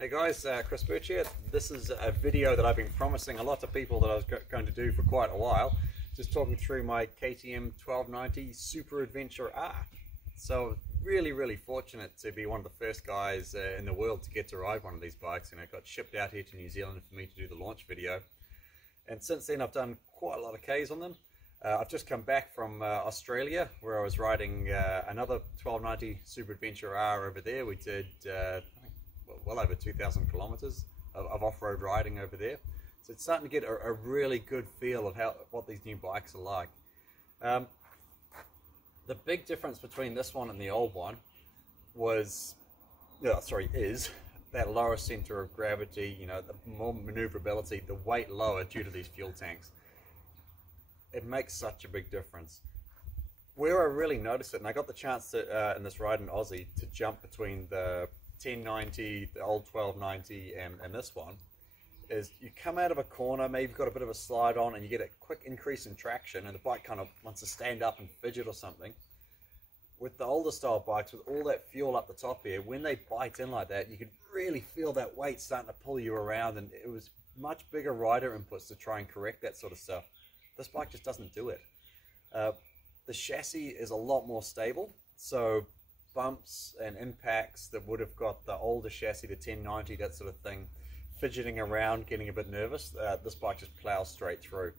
Hey guys, Chris Birch here. This is a video that I've been promising a lot of people that I was going to do for quite a while. Just talking through my KTM 1290 SuperAdventureR. So really fortunate to be one of the first guys in the world to get to ride one of these bikes. You know, it got shipped out here to New Zealand for me to do the launch video. And since then I've done quite a lot of Ks on them. I've just come back from Australia, where I was riding another 1290 SuperAdventureR over there. We did well over 2,000 kilometers of off-road riding over there. So it's starting to get a really good feel of what these new bikes are like. The big difference between this one and the old one is that lower center of gravity, you know, the more maneuverability, the weight lower due to these fuel tanks. It makes such a big difference. Where I really noticed it, and I got the chance to, in this ride in Aussie, to jump between the 1090, the old 1290 and this one, is you come out of a corner, maybe you've got a bit of a slide on and you get a quick increase in traction and the bike kind of wants to stand up and fidget or something. With the older style bikes, with all that fuel up the top here, when they bite in like that, you could really feel that weight starting to pull you around, and it was much bigger rider inputs to try and correct that sort of stuff. This bike just doesn't do it. The chassis is a lot more stable, so bumps and impacts that would have got the older chassis, the 1090, that sort of thing, fidgeting around, getting a bit nervous, this bike just plows straight through.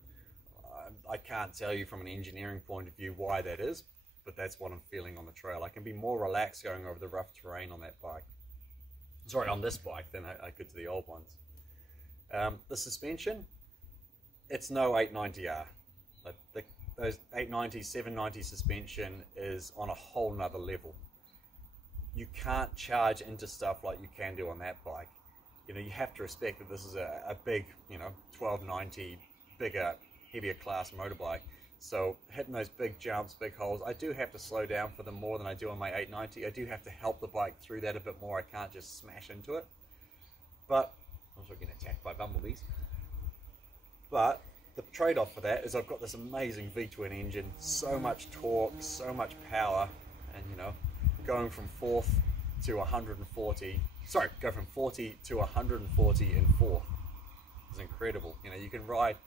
I can't tell you from an engineering point of view why that is, but that's what I'm feeling on the trail. I can be more relaxed going over the rough terrain on that bike. Sorry, on this bike than I could to the old ones. The suspension, it's no 890R. Those 890, 790 suspension is on a whole nother level. You can't charge into stuff like you can do on that bike. You know, you have to respect that this is a big, you know, 1290, bigger, heavier class motorbike. So hitting those big jumps, big holes, I do have to slow down for them more than I do on my 890. I do have to help the bike through that a bit more. I can't just smash into it. But I'm also getting attacked by bumblebees. But the trade-off for that is I've got this amazing V-twin engine, so much torque, so much power, and you know, going from 40 to 140 in fourth is incredible. You know, you can ride,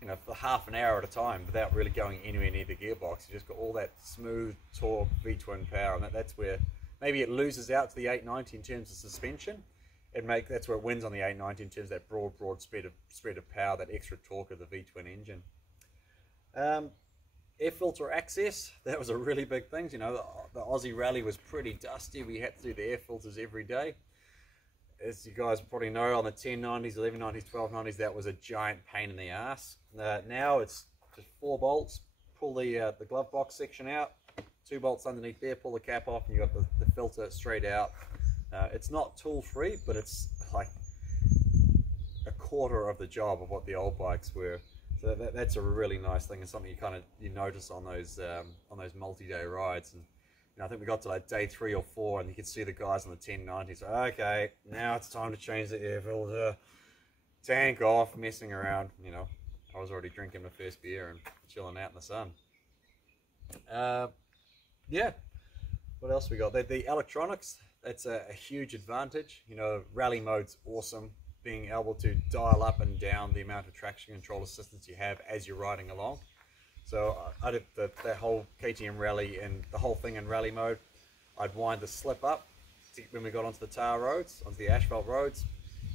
you know, for half an hour at a time without really going anywhere near the gearbox. You just got all that smooth torque V-twin power, and that's where maybe it loses out to the 890 in terms of suspension. That's where it wins on the 890 in terms of that broad spread of power, that extra torque of the V-twin engine. Air filter access, that was a really big thing. You know, the Aussie rally was pretty dusty. We had to do the air filters every day. As you guys probably know, on the 1090s, 1190s, 1290s, that was a giant pain in the ass. Now it's just 4 bolts, pull the glove box section out, 2 bolts underneath there, pull the cap off, and you got the filter straight out. It's not tool free, but it's like a quarter of the job of what the old bikes were. So that's a really nice thing, and something you notice on those multi-day rides. And you know, I think we got to like day 3 or 4, and you could see the guys on the 1090s. So, okay, now it's time to change the air filter. Tank off, messing around. You know, I was already drinking my first beer and chilling out in the sun. Yeah. What else we got? The electronics. That's a huge advantage. You know, rally mode's awesome. Being able to dial up and down the amount of traction control assistance you have as you're riding along. So I did that whole KTM rally and the whole thing in rally mode. I'd wind the slip up when we got onto the tar roads, onto the asphalt roads.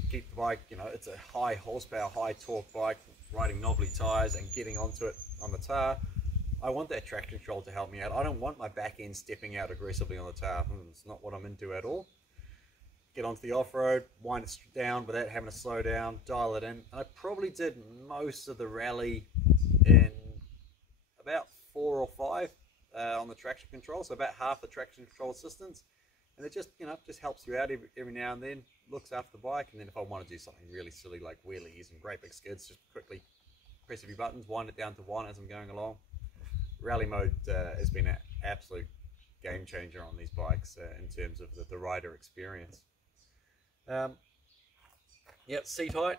Keep the bike, you know, it's a high horsepower, high torque bike, riding knobbly tires and getting onto it on the tar. I want that traction control to help me out. I don't want my back end stepping out aggressively on the tar. It's not what I'm into at all. Get onto the off-road, wind it down without having to slow down, dial it in. And I probably did most of the rally in about 4 or 5 on the traction control, so about half the traction control assistance. And it just, you know, just helps you out every now and then, looks after the bike. And then if I want to do something really silly like wheelies and great big skids, just quickly press a few buttons, wind it down to 1 as I'm going along. Rally mode has been an absolute game changer on these bikes in terms of the rider experience. Yep, seat height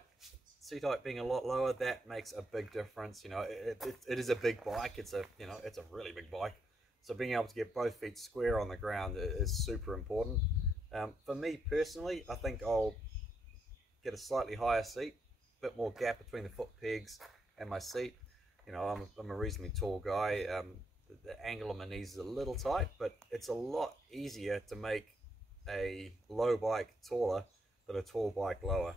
being a lot lower, that makes a big difference. You know, it is a big bike. It's a really big bike. So being able to get both feet square on the ground is super important. For me personally, I think I'll get a slightly higher seat, a bit more gap between the foot pegs and my seat. You know, I'm a reasonably tall guy. The angle on my knees is a little tight, but it's a lot easier to make a low bike taller than a tall bike lower.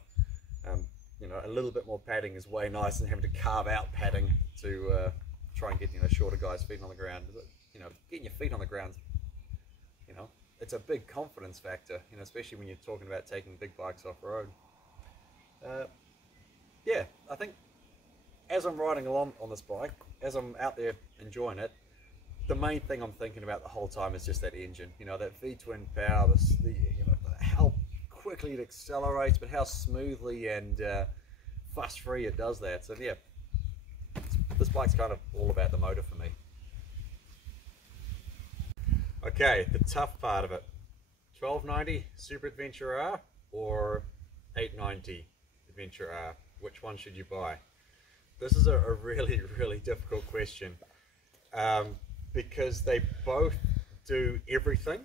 You know, a little bit more padding is way nicer than having to carve out padding to try and get, you know, shorter guys' feet on the ground. You know, getting your feet on the ground, you know, it's a big confidence factor, you know, especially when you're talking about taking big bikes off-road. Yeah, I think as I'm riding along on this bike, as I'm out there enjoying it, the main thing I'm thinking about the whole time is just that engine, you know, that V-twin power, you know, how quickly it accelerates, but how smoothly and fuss-free it does that. So yeah, this bike's kind of all about the motor for me. Okay, the tough part of it, 1290 SuperAdventureR or 890 AdventureR, which one should you buy? This is a really, really difficult question because they both do everything,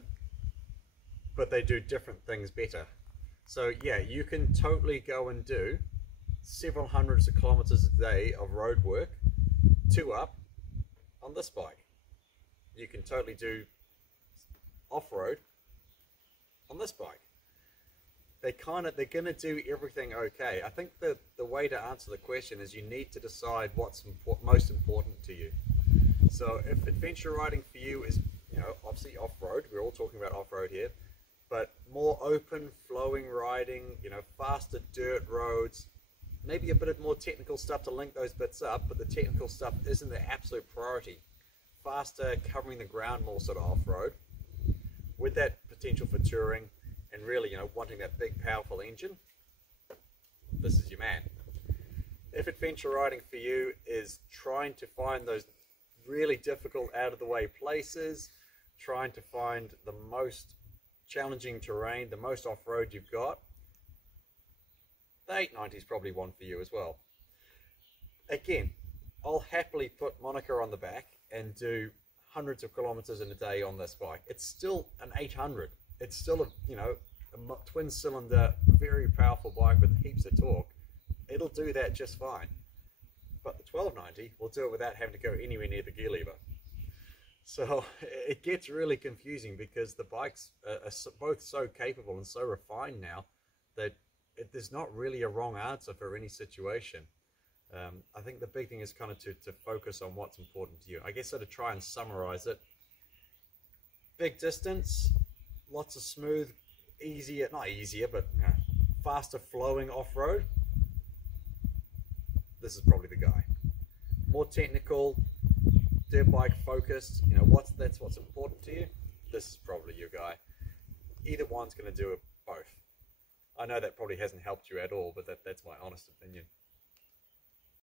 but they do different things better. So yeah, you can totally go and do several hundreds of kilometers a day of road work, two up on this bike. You can totally do off-road on this bike. They're gonna do everything okay. I think the way to answer the question is you need to decide what's most important to you. So if adventure riding for you is, you know, obviously off-road, we're all talking about off-road here, but more open, flowing riding, you know, faster dirt roads, maybe a bit of more technical stuff to link those bits up, but the technical stuff isn't the absolute priority. Faster, covering the ground more sort of off-road, with that potential for touring, and really, you know, wanting that big, powerful engine, this is your man. If adventure riding for you is trying to find those really difficult, out-of-the-way places, trying to find the most challenging terrain, the most off-road you've got, the 890 is probably one for you as well. Again, I'll happily put Monica on the back and do hundreds of kilometers in a day on this bike. It's still an 800. It's still a, you know, a twin cylinder, very powerful bike with heaps of torque. It'll do that just fine. But the 1290 will do it without having to go anywhere near the gear lever. So it gets really confusing because the bikes are both so capable and so refined now that there's not really a wrong answer for any situation. I think the big thing is kind of to focus on what's important to you. I guess so to try and summarize it. Big distance, lots of smooth, easier, not easier, but you know, faster flowing off-road. This is probably the guy. More technical, dirt bike focused, you know, that's what's important to you. This is probably your guy. Either one's going to do it both. I know that probably hasn't helped you at all, but that's my honest opinion.